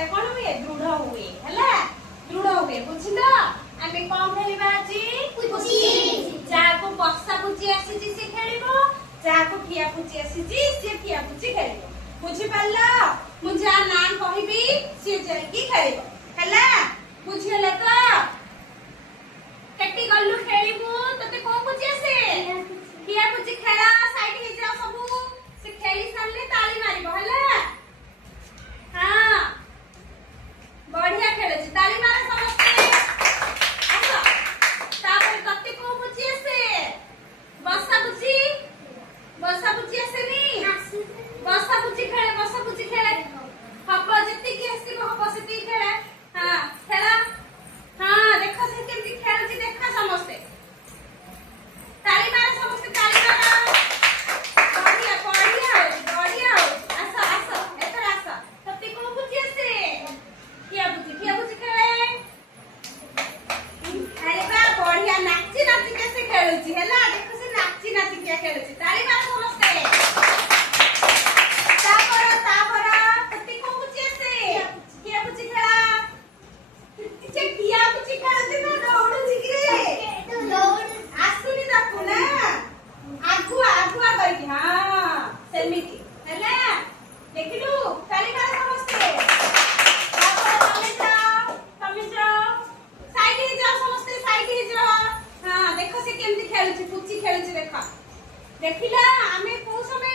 एटा कोन हुए दृढ़ हुए हला दृढ़ हुए बुझिलो आमे कोन खेलिबा आजी पुची जाको बक्सा पुची आसीची से खेलिबो जाको ठिया पुची आसीची से ठिया पुची खेलिबो बुझि पाला मु जा नाम कहिबी से जाकी खेलिबो हला बुझिले तो केटी गल्लू खेलिबो तते को पुची आसे ठिया पुची खेला साइड हे जा सबु से खेली सारले ताली मारिबो हला हां बढ़िया खेले छी ताली मारे समझते आसो तापर तते को पुची आसे बसा पुची आसे नी बसा पुची खेले हबो जति की आसी हबो सेति खेले हां खेला हां देखो से केमती खेलची देखा समझते ताली मारे समझते ताली मारा बढ़िया आसो एतर आसो तते को पुची आसे किया बुझी खेले अरे बा बढ़िया नाची कैसे खेलुची हैला देखो से नाची क्या खेलुची ताली मार समझते तापर कति को बुझी से किया बुझी खेला इचे किया बुझी खेलती ना दौड़ुची कि रे दौड़ आसुनी ताकू ना आगुआ करके हां सेमिति हैला देखिलु ताली मार समझते तमे जाओ साइड ही जाओ समझते साइड ही जाओ हां देखो से केमती खेलुची पुची खेलुची देखा देखिला हमें को समय